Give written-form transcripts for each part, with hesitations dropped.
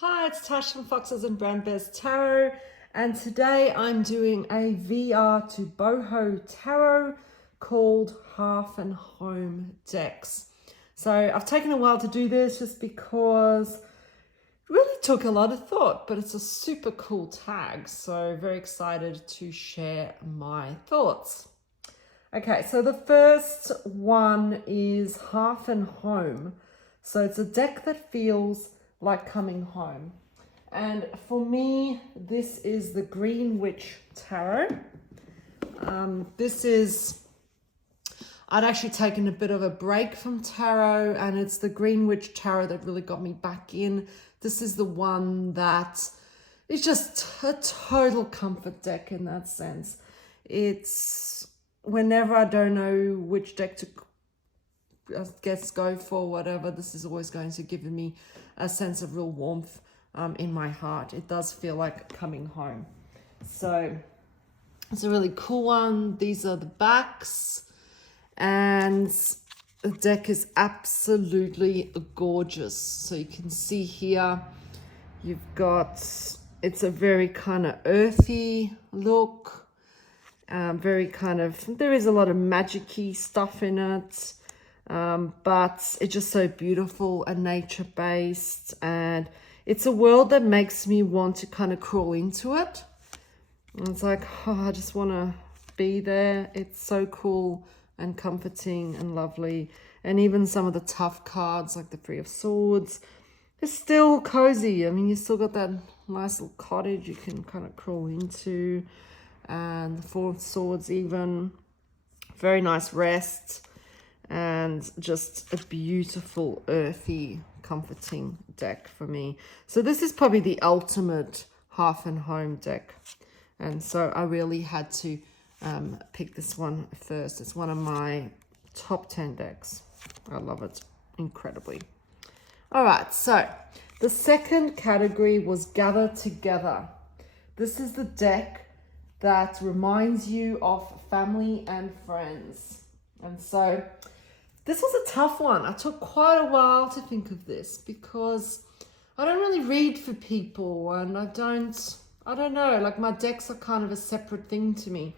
Hi, it's Tash from Foxes and Brown Bears Tarot, and today I'm doing a VR to Boho Tarot called Hearth and Home decks. So I've taken a while to do this just because it really took a lot of thought, but it's a super cool tag, so very excited to share my thoughts. Okay, so the first one is Hearth and Home. So it's a deck that feels like coming home. And for me, this is the Green Witch Tarot. I'd actually taken a bit of a break from tarot, and it's the Green Witch Tarot that really got me back in. This is the one that is just a total comfort deck in that sense. It's whenever I don't know which deck to go for, whatever, this is always going to give me a sense of real warmth in my heart. It does feel like coming home. So it's a really cool one. These are the backs, and the deck is absolutely gorgeous. So you can see here, you've got, it's a very kind of earthy look, very kind of, there is a lot of magic-y stuff in it. But it's just so beautiful and nature-based, and it's a world that makes me want to kind of crawl into it. And it's like, oh, I just want to be there. It's so cool and comforting and lovely. And even some of the tough cards, like the Three of Swords, it's still cozy. I mean, you still got that nice little cottage you can kind of crawl into, and the Four of Swords even, very nice rest. And just a beautiful, earthy, comforting deck for me. So this is probably the ultimate Hearth and Home deck. And so I really had to pick this one first. It's one of my top 10 decks. I love it incredibly. All right, so the second category was Gather Together. This is the deck that reminds you of family and friends. And so this was a tough one. I took quite a while to think of this because I don't really read for people, and I don't know, like my decks are kind of a separate thing to me.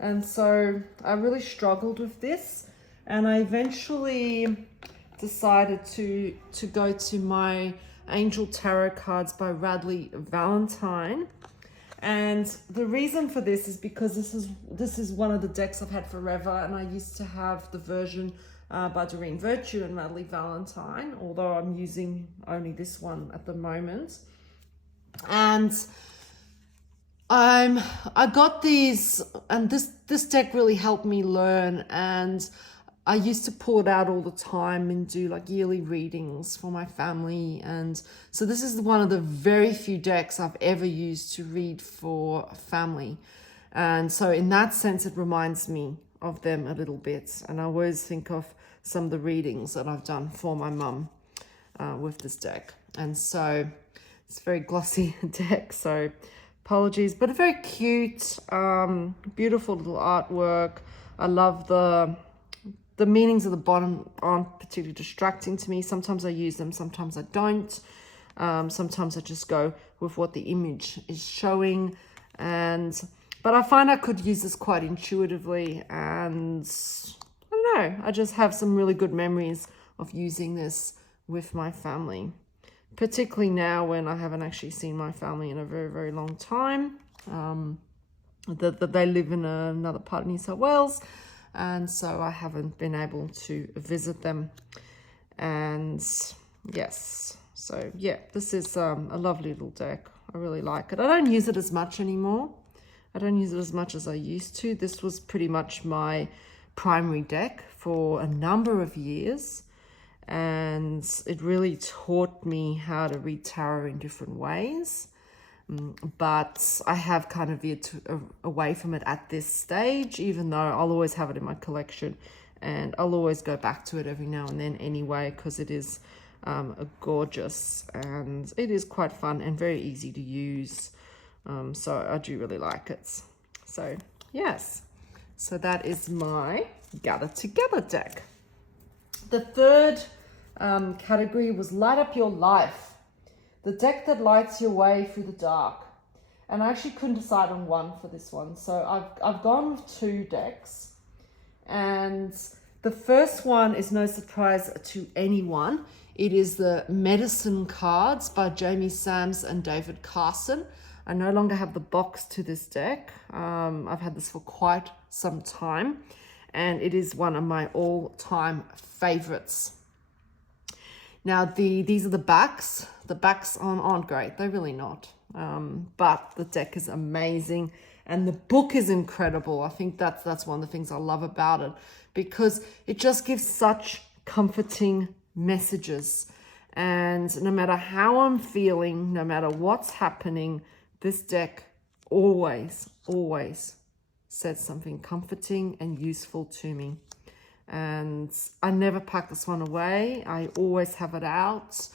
And so I really struggled with this, and I eventually decided to go to my Angel Tarot cards by Radleigh Valentine. And the reason for this is because this is one of the decks I've had forever, and I used to have the version by Doreen Virtue and Radleigh Valentine, although I'm using only this one at the moment. And I got these, and this deck really helped me learn, and I used to pull it out all the time and do like yearly readings for my family. And so this is one of the very few decks I've ever used to read for family. And so in that sense, it reminds me of them a little bit. And I always think of some of the readings that I've done for my mum with this deck. And so it's a very glossy deck, so apologies, but very cute, beautiful little artwork. I love the meanings of the bottom aren't particularly distracting to me. Sometimes I use them, sometimes I don't. Sometimes I just go with what the image is showing. But I find I could use this quite intuitively, and I don't know, I just have some really good memories of using this with my family, particularly now when I haven't actually seen my family in a very, very long time. That they live in another part of New South Wales, and so I haven't been able to visit them. And yes, so yeah, this is a lovely little deck. I really like it. I don't use it as much anymore. I don't use it as much as I used to. This was pretty much my primary deck for a number of years, and it really taught me how to read tarot in different ways. But I have kind of veered away from it at this stage, even though I'll always have it in my collection, and I'll always go back to it every now and then anyway, because it is gorgeous, and it is quite fun and very easy to use. So I do really like it. So yes, so that is my Gather Together deck. The third category was Light Up Your Life. The deck that lights your way through the dark. And I actually couldn't decide on one for this one. So I've gone with 2 decks. And the first one is no surprise to anyone. It is the Medicine cards by Jamie Sams and David Carson. I no longer have the box to this deck. I've had this for quite some time. And it is one of my all-time favorites. Now, these are the backs. The backs aren't great. They're really not. But the deck is amazing. And the book is incredible. I think that's one of the things I love about it. Because it just gives such comforting messages. And no matter how I'm feeling, no matter what's happening, this deck always says something comforting and useful to me. And I never pack this one away. I always have it out.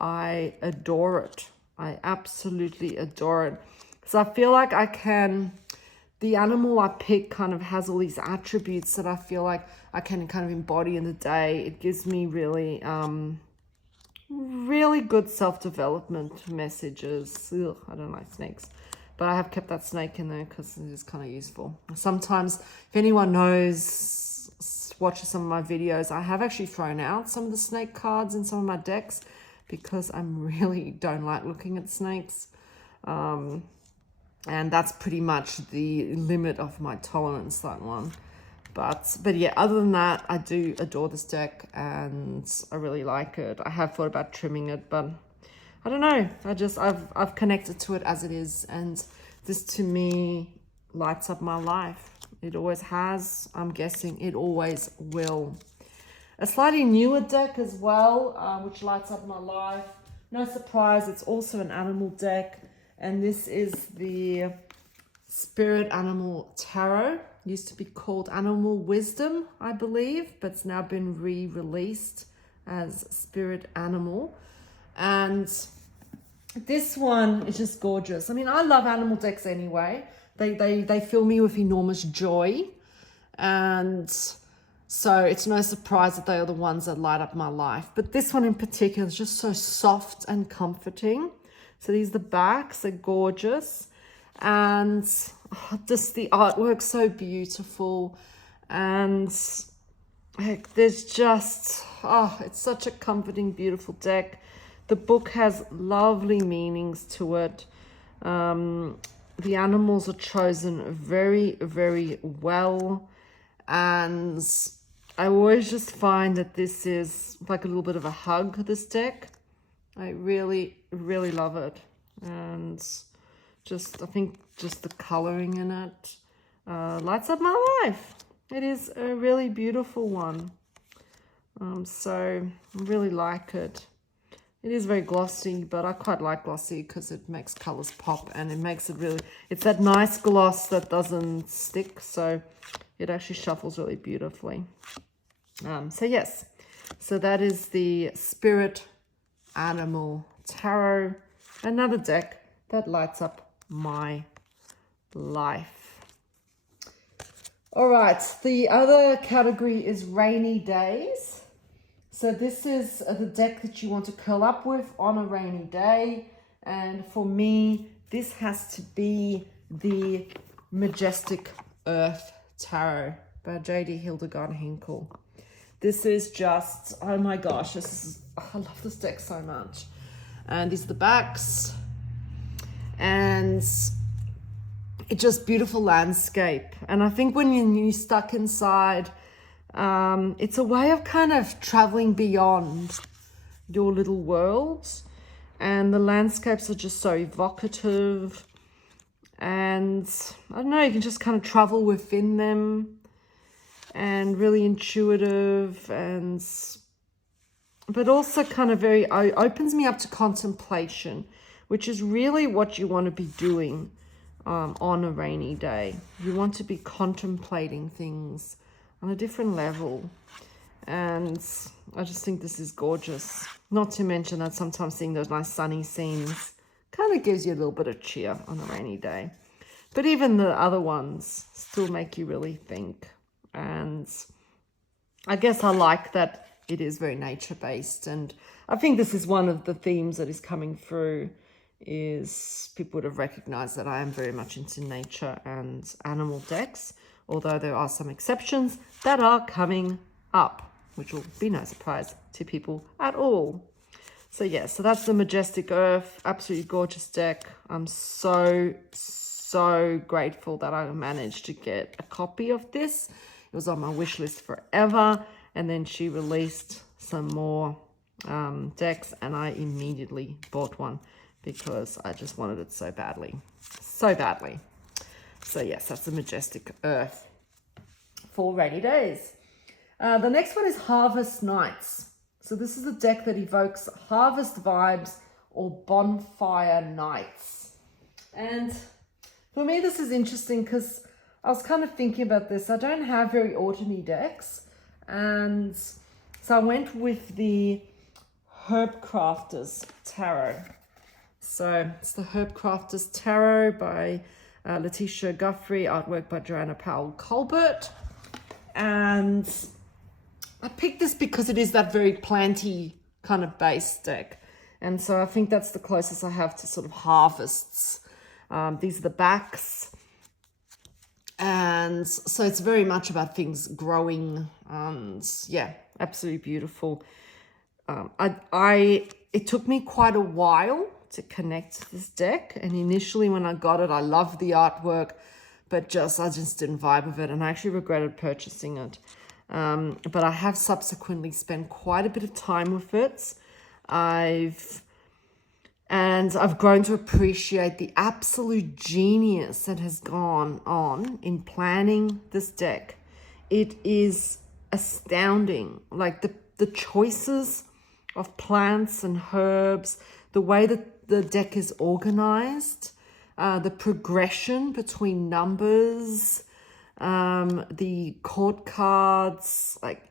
I adore it. I absolutely adore it. So I feel like the animal I pick kind of has all these attributes that I feel like I can kind of embody in the day. It gives me really, really good self-development messages. Ugh, I don't like snakes. But I have kept that snake in there because it is kind of useful. Sometimes, if anyone watches some of my videos, I have actually thrown out some of the snake cards in some of my decks because I really don't like looking at snakes. And that's pretty much the limit of my tolerance, that one. But yeah, other than that, I do adore this deck and I really like it. I have thought about trimming it, but I don't know. I've connected to it as it is, and this to me lights up my life. It always has. I'm guessing it always will. A slightly newer deck as well, which lights up my life. No surprise, it's also an animal deck, and this is the Spirit Animal Tarot. It used to be called Animal Wisdom, I believe, but it's now been re-released as Spirit Animal. And this one is just gorgeous. I mean, I love animal decks anyway. They fill me with enormous joy. And so it's no surprise that they are the ones that light up my life. But this one in particular is just so soft and comforting. So these are the backs, they're gorgeous. And just the artwork so beautiful. And like, there's just, it's such a comforting, beautiful deck. The book has lovely meanings to it. The animals are chosen very, very well. And I always just find that this is like a little bit of a hug, this deck. I really, really love it. And I think just the coloring in it lights up my life. It is a really beautiful one. So I really like it. It is very glossy, but I quite like glossy because it makes colors pop and it makes it really, it's that nice gloss that doesn't stick. So it actually shuffles really beautifully. So yes, so that is the Spirit Animal Tarot, another deck that lights up my life. All right, the other category is rainy days. So this is the deck that you want to curl up with on a rainy day. And for me, this has to be the Majestic Earth Tarot by J.D. Hildegard Hinkle. This is just, oh my gosh, I love this deck so much. And these are the backs. And it's just beautiful landscape. And I think when you're stuck inside, it's a way of kind of traveling beyond your little world, and the landscapes are just so evocative, and I don't know, you can just kind of travel within them, and really intuitive, but also kind of very opens me up to contemplation, which is really what you want to be doing on a rainy day. You want to be contemplating things on a different level, and I just think this is gorgeous. Not to mention that sometimes seeing those nice sunny scenes kind of gives you a little bit of cheer on a rainy day. But even the other ones still make you really think, and I guess I like that it is very nature-based, and I think this is one of the themes that is coming through, is people would have recognized that I am very much into nature and animal decks, although there are some exceptions that are coming up, which will be no surprise to people at all. So yeah, so that's the Majestic Earth, absolutely gorgeous deck. I'm so grateful that I managed to get a copy of this. It was on my wish list forever, and then she released some more decks, and I immediately bought one because I just wanted it so badly. So badly. So yes, that's the Majestic Earth for rainy days. The next one is Harvest Nights. So this is a deck that evokes harvest vibes or bonfire nights. And for me, this is interesting because I was kind of thinking about this. I don't have very autumny decks. And so I went with the Herb Crafters Tarot. So it's the Herb Crafters Tarot by Letitia Guthrie, artwork by Joanna Powell Colbert. And I picked this because it is that very planty kind of base deck. And so I think that's the closest I have to sort of harvests. These are the backs. And so it's very much about things growing. And yeah, absolutely beautiful. It took me quite a while to connect this deck. And initially when I got it, I loved the artwork, but I just didn't vibe with it. And I actually regretted purchasing it. But I have subsequently spent quite a bit of time with it. I've grown to appreciate the absolute genius that has gone on in planning this deck. It is astounding. Like the choices of plants and herbs, the way that the deck is organized, the progression between numbers, the court cards, like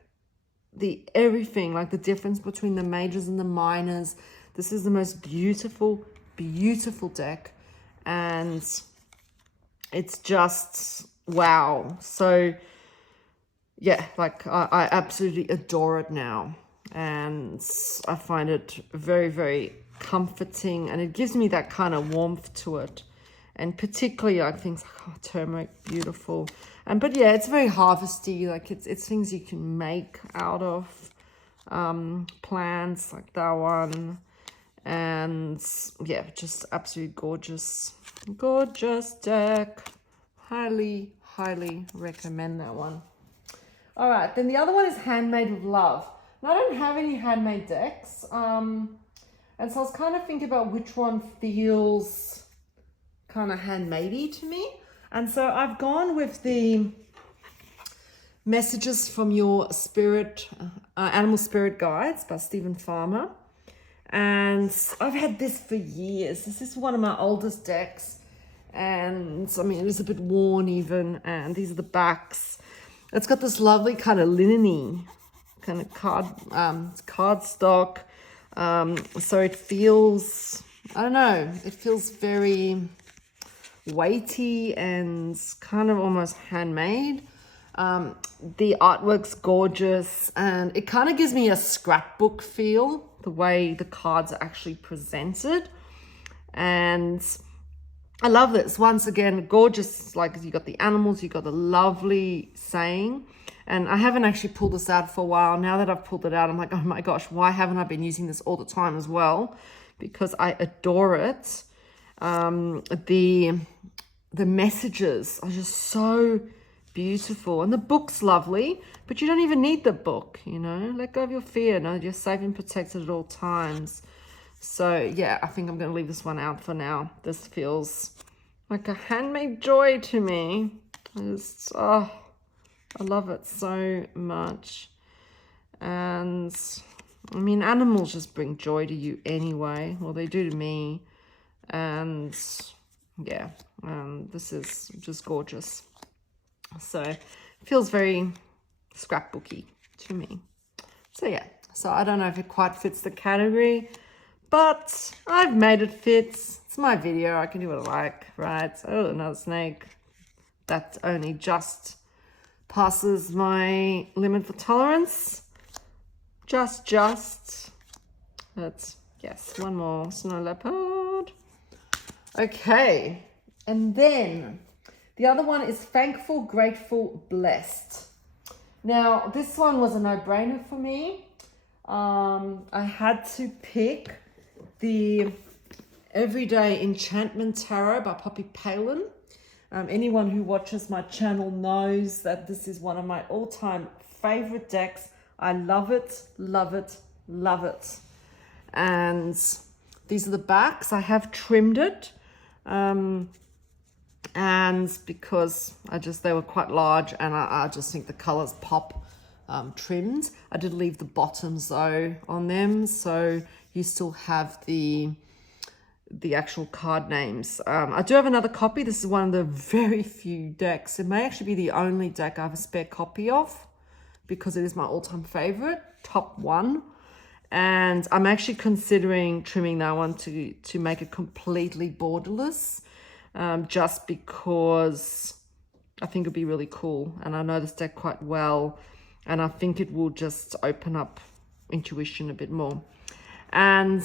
everything, like the difference between the majors and the minors. This is the most beautiful deck, and it's just wow. So yeah, like I absolutely adore it now, and I find it very, very comforting, and it gives me that kind of warmth to it. And particularly like things like turmeric, beautiful. But yeah, it's very harvesty. Like it's things you can make out of plants, like that one. And yeah, just absolutely gorgeous deck. Highly recommend that one. All right, then the other one is Handmade with Love. Now I don't have any handmade decks. And so I was kind of thinking about which one feels kind of handmade-y to me. And so I've gone with the Messages from Your Spirit, Animal Spirit Guides by Stephen Farmer. And I've had this for years. This is one of my oldest decks. And I mean, it is a bit worn even. And these are the backs. It's got this lovely kind of linen-y kind of cardstock. So it feels, I don't know, it feels very weighty and kind of almost handmade. The artwork's gorgeous, and it kind of gives me a scrapbook feel, the way the cards are actually presented. And I love this. Once again, gorgeous. Like you got the animals, you got the lovely saying. And I haven't actually pulled this out for a while. Now that I've pulled it out, I'm like, oh my gosh, why haven't I been using this all the time as well? Because I adore it. The messages are just so beautiful, and the book's lovely, but you don't even need the book, you know. Let go of your fear. No, you're safe and protected at all times. So yeah, I think I'm going to leave this one out for now. This feels like a handmade joy to me. I love it so much. And I mean, animals just bring joy to you anyway. Well, they do to me. And yeah, this is just gorgeous. So it feels very scrapbooky to me. So yeah, so I don't know if it quite fits the category, but I've made it fit. It's my video. I can do what I like, right? Oh, another snake. That only just passes my limit for tolerance. Just. That's, yes, one more snow leopard. Okay, and then the other one is Thankful, Grateful, Blessed. Now, this one was a no-brainer for me. I had to pick the Everyday Enchantment Tarot by Poppy Palin. Anyone who watches my channel knows that this is one of my all-time favorite decks. I love it, love it, love it. And these are the backs. I have trimmed it. And because they were quite large, and I just think the colors pop trimmed. I did leave the bottoms though on them, so you still have the actual card names. I do have another copy. This is one of the very few decks. It may actually be the only deck I have a spare copy of, because it is my all-time favorite, top one. And I'm actually considering trimming that one to make it completely borderless, just because I think it'd be really cool. And I know this deck quite well, and I think it will just open up intuition a bit more. And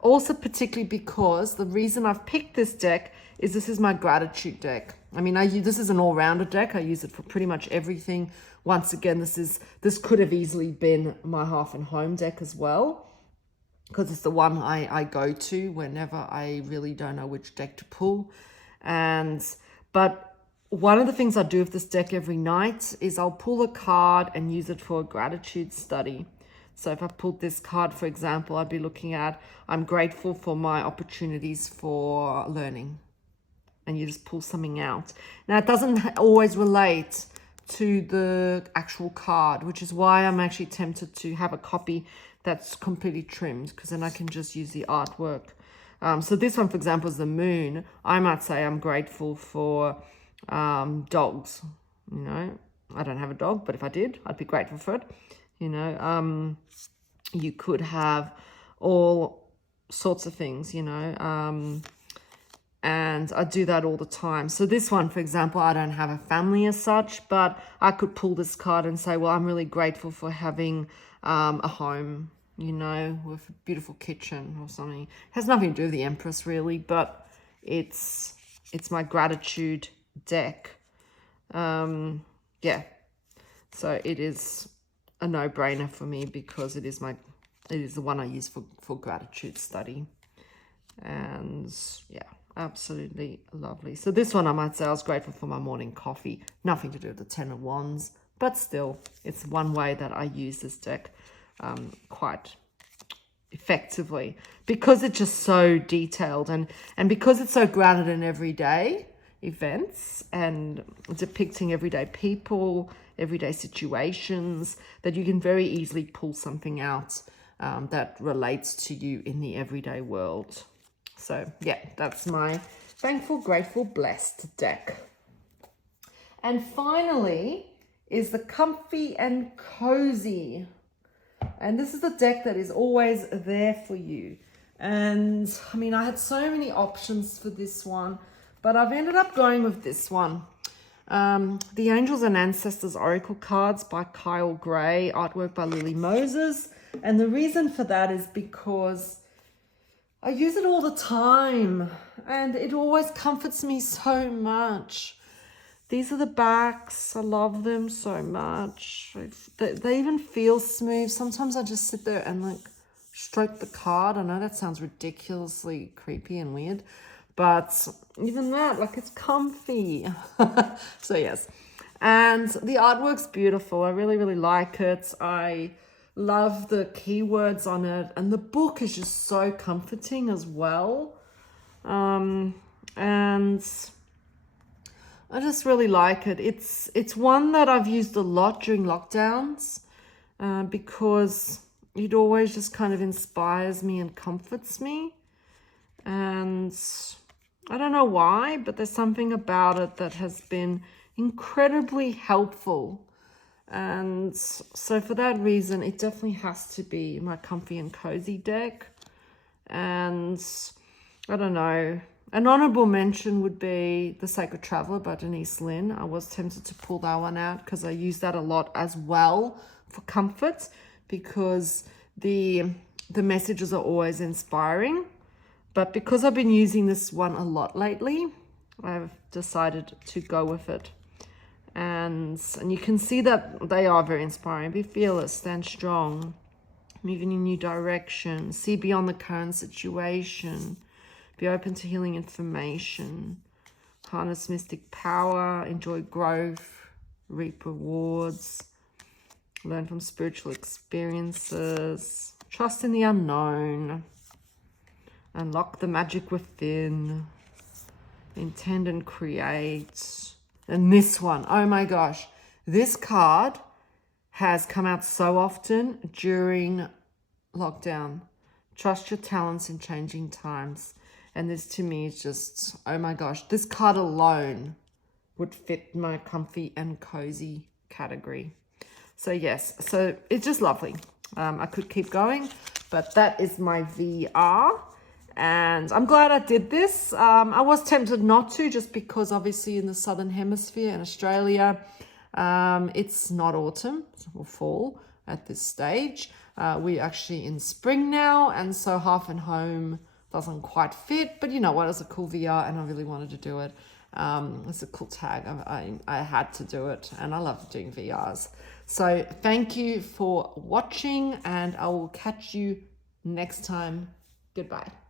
also particularly because the reason I've picked this deck is this is my gratitude deck. I mean, this is an all-rounder deck. I use it for pretty much everything. Once again, this could have easily been my Hearth and Home deck as well, because it's the one I go to whenever I really don't know which deck to pull. But one of the things I do with this deck every night is I'll pull a card and use it for a gratitude study. So if I pulled this card, for example, I'd be looking at, I'm grateful for my opportunities for learning. And you just pull something out. Now, it doesn't always relate to the actual card, which is why I'm actually tempted to have a copy that's completely trimmed, because then I can just use the artwork. So this one, for example, is the moon. I might say I'm grateful for dogs. You know, I don't have a dog, but if I did, I'd be grateful for it. You know, you could have all sorts of things, you know, and I do that all the time. So this one, for example, I don't have a family as such, but I could pull this card and say, well, I'm really grateful for having a home, you know, with a beautiful kitchen or something. It has nothing to do with the Empress really, but it's my gratitude deck. Yeah, so it is a no-brainer for me, because it is the one I use for gratitude study. And yeah, absolutely lovely. So this one, I might say I was grateful for my morning coffee. Nothing to do with the Ten of Wands, but still, it's one way that I use this deck quite effectively, because it's just so detailed, and because it's so grounded in everyday events and depicting everyday people, everyday situations, that you can very easily pull something out that relates to you in the everyday world. So yeah, that's my Thankful, Grateful, Blessed deck. And finally is the Comfy and Cozy. And this is the deck that is always there for you. And I mean, I had so many options for this one, but I've ended up going with this one. The Angels and Ancestors Oracle Cards by Kyle Gray, artwork by Lily Moses. And the reason for that is because I use it all the time, and it always comforts me so much. These are the backs. I love them so much. They even feel smooth. Sometimes I just sit there and like stroke the card. I know that sounds ridiculously creepy and weird, but even that, like, it's comfy. So yes, and the artwork's beautiful. I really, really like it. I love the keywords on it, and the book is just so comforting as well. And I just really like it. It's one that I've used a lot during lockdowns, because it always just kind of inspires me and comforts me. And I don't know why, but there's something about it that has been incredibly helpful. And so for that reason, it definitely has to be my Comfy and Cozy deck. And I don't know, an honorable mention would be The Sacred Traveler by Denise Lynn. I was tempted to pull that one out because I use that a lot as well for comfort, because the the messages are always inspiring. But because I've been using this one a lot lately, I've decided to go with it. And you can see that they are very inspiring. Be fearless, stand strong, move in a new direction, see beyond the current situation, be open to healing information, harness mystic power, enjoy growth, reap rewards, learn from spiritual experiences, trust in the unknown, unlock the magic within, intend and create. And this one, oh my gosh, this card has come out so often during lockdown. Trust your talents in changing times. And this to me is just, oh my gosh, this card alone would fit my comfy and cozy category. So yes, so it's just lovely. I could keep going, but that is my VR. And I'm glad I did this. I was tempted not to, just because obviously in the Southern Hemisphere in Australia, it's not autumn or fall at this stage. We're actually in spring now, and so Hearth and Home doesn't quite fit. But you know what? It's a cool VR, and I really wanted to do it. It's a cool tag. I had to do it, and I love doing VRs. So thank you for watching, and I will catch you next time. Goodbye.